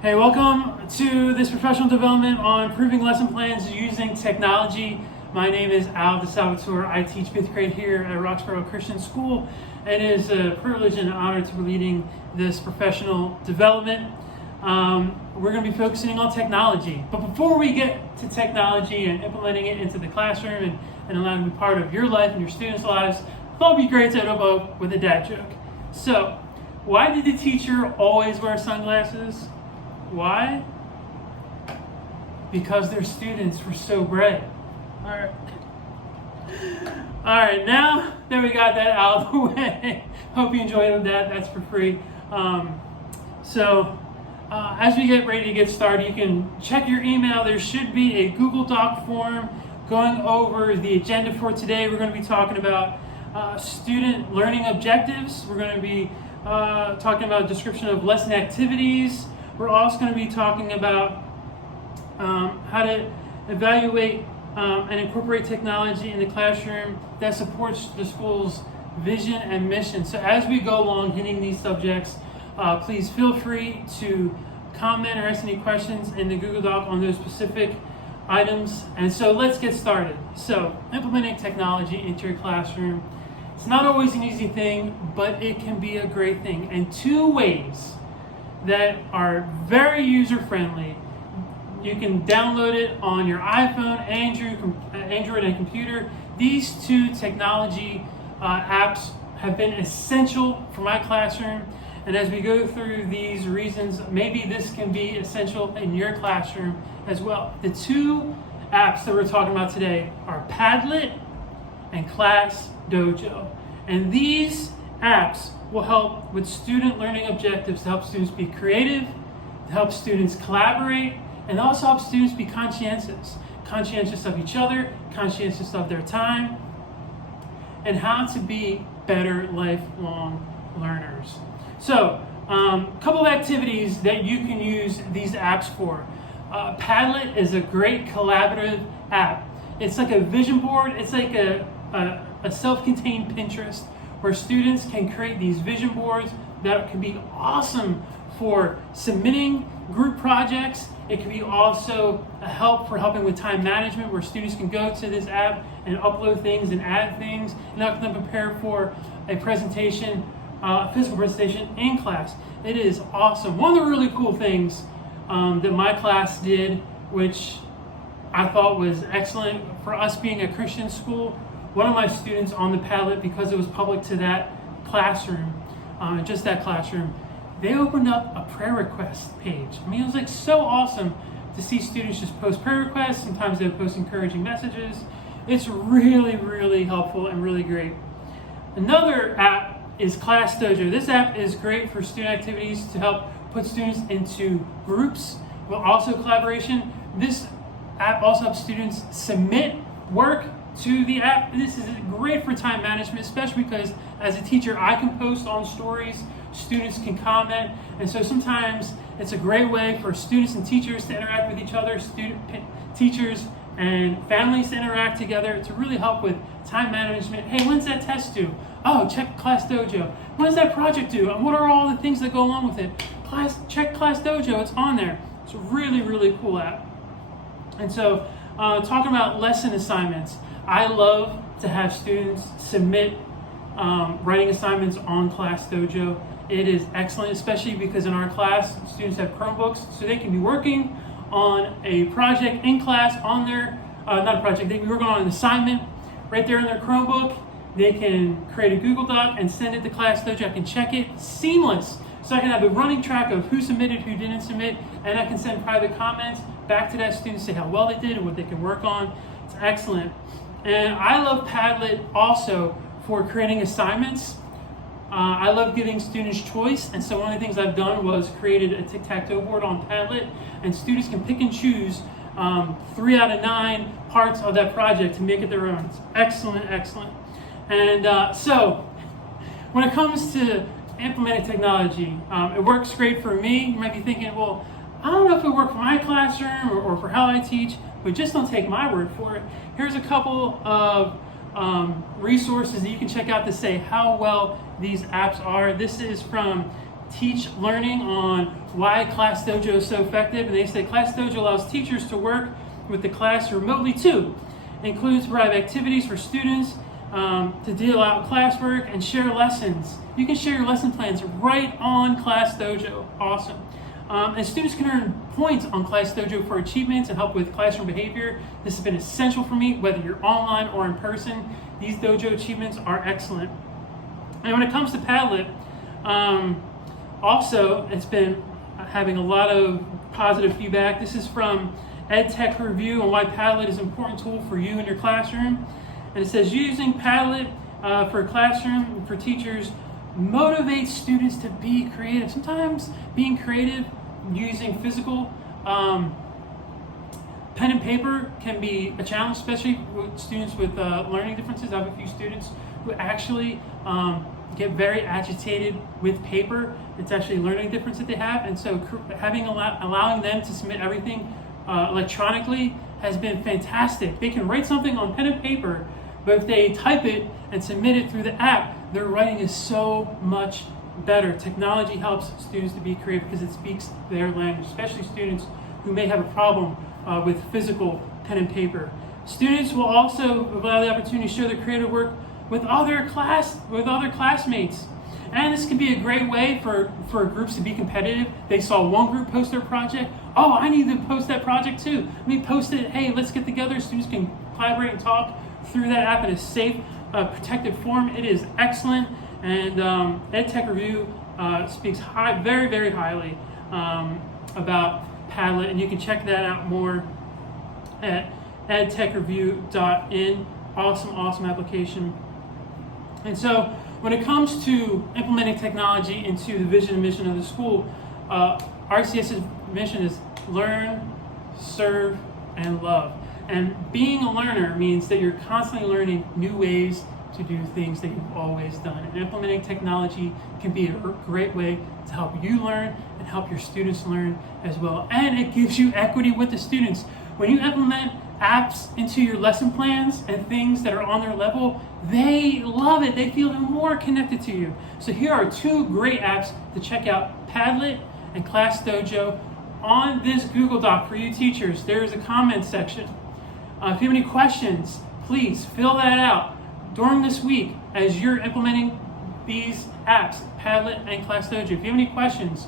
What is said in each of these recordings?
Hey, welcome to this professional development on improving lesson plans using technology. My name is Al DeSalvatore. I teach 5th grade here at Roxborough Christian School, and it is a privilege and an honor to be leading this professional development. We're going to be focusing on technology. But before we get to technology and implementing it into the classroom and allowing it to be part of your life and your students' lives, I thought it would be great to end up with a dad joke. So, why did the teacher always wear sunglasses? Why? Because their students were so bright. All right, now that we got that out of the way, hope you enjoyed that. That's for free. As we get ready to get started, you can check your email. There should be a Google Doc form going over the agenda for today. We're going to be talking about student learning objectives. We're going to be talking about a description of lesson activities. We're also going to be talking about how to evaluate and incorporate technology in the classroom that supports the school's vision and mission. So as we go along hitting these subjects, please feel free to comment or ask any questions in the Google Doc on those specific items. And so let's get started. So implementing technology into your classroom. It's not always an easy thing, but it can be a great thing. And two ways that are very user-friendly. You can download it on your iPhone, Android, and computer. These two technology apps have been essential for my classroom. And as we go through these reasons, maybe this can be essential in your classroom as well. The two apps that we're talking about today are Padlet and Class Dojo. And these apps will help with student learning objectives to help students be creative, to help students collaborate, and also help students be conscientious of each other, conscientious of their time, and how to be better lifelong learners. So, a couple of activities that you can use these apps for. Padlet is a great collaborative app. It's like a vision board. It's like a self-contained Pinterest where students can create these vision boards that can be awesome for submitting group projects. It can be also a help for helping with time management where students can go to this app and upload things and add things and help them prepare for a presentation, a physical presentation in class. It is awesome. One of the really cool things that my class did, which I thought was excellent for us being a Christian school, one of my students on the Padlet, because it was public to that classroom, just that classroom, they opened up a prayer request page. I mean, it was like so awesome to see students just post prayer requests. Sometimes they would post encouraging messages. It's really, really helpful and really great. Another app is Class Dojo. This app is great for student activities to help put students into groups, but also collaboration. This app also helps students submit work to the app. This is great for time management, especially because as a teacher, I can post on stories, students can comment, and so sometimes it's a great way for students and teachers to interact with each other, teachers and families to interact together to really help with time management. Hey, when's that test due? Oh, check Class Dojo. When's that project due? And what are all the things that go along with it? Check Class Dojo, it's on there. It's a really, really cool app. And so, talking about lesson assignments, I love to have students submit writing assignments on Class Dojo. It is excellent, especially because in our class, students have Chromebooks, so they can be working on a project in class on their, not a project, they can be working on an assignment right there in their Chromebook. They can create a Google Doc and send it to Class Dojo. I can check it, seamless. So I can have a running track of who submitted, who didn't submit, and I can send private comments back to that student, say how well they did and what they can work on. It's excellent. And I love Padlet also for creating assignments. I love giving students choice, and so one of the things I've done was created a tic-tac-toe board on Padlet, and students can pick and choose 3 out of 9 parts of that project to make it their own. It's excellent, excellent. And so when it comes to implementing technology, it works great for me. You might be thinking, well, I don't know if it worked for my classroom or for how I teach, but just don't take my word for it. Here's a couple of resources that you can check out to say how well these apps are. This is from teach learning on why Class Dojo is so effective, and they say Class Dojo allows teachers to work with the class remotely too. It includes provide activities for students to deal out classwork and share lessons. You can share your lesson plans right on Class Dojo. Awesome. And students can earn points on Class Dojo for achievements and help with classroom behavior. This has been essential for me, whether you're online or in person. These dojo achievements are excellent. And when it comes to Padlet, also it's been having a lot of positive feedback. This is from EdTech Review on why Padlet is an important tool for you in your classroom. And it says using Padlet for a classroom for teachers motivates students to be creative. Sometimes being creative using physical pen and paper can be a challenge, especially with students with learning differences. I have a few students who actually get very agitated with paper. It's actually a learning difference that they have, and so allowing them to submit everything electronically has been fantastic. They can write something on pen and paper, but if they type it and submit it through the app, their writing is so much better. Technology helps students to be creative because it speaks their language, especially students who may have a problem with physical pen and paper. Students will also allow the opportunity to share their creative work with other classmates. And this can be a great way for groups to be competitive. They saw one group post their project. Oh, I need to post that project too. Let me post it. Hey, let's get together. Students can collaborate and talk through that app in a safe, protected form. It is excellent. And EdTech Review speaks very, very highly about Padlet. And you can check that out more at edtechreview.in. Awesome application. And so when it comes to implementing technology into the vision and mission of the school, RCS's mission is learn, serve, and love. And being a learner means that you're constantly learning new ways to do things that you've always done. And implementing technology can be a great way to help you learn and help your students learn as well. And it gives you equity with the students. When you implement apps into your lesson plans and things that are on their level, they love it. They feel more connected to you. So here are two great apps to check out, Padlet and Class Dojo. On this Google Doc for you teachers, there is a comment section. If you have any questions, please fill that out during this week as you're implementing these apps, Padlet and Class Dojo. If you have any questions,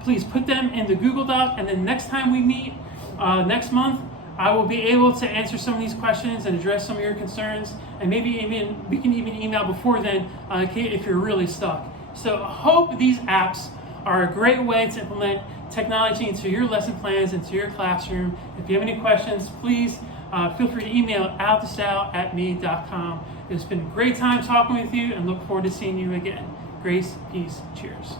please put them in the Google Doc, and then next time we meet next month, I will be able to answer some of these questions and address some of your concerns, and maybe even we can even email before then if you're really stuck. So I hope these apps are a great way to implement technology into your lesson plans, into your classroom. If you have any questions, please feel free to email aldesal@me.com. It's been a great time talking with you, and look forward to seeing you again. Grace, peace, cheers.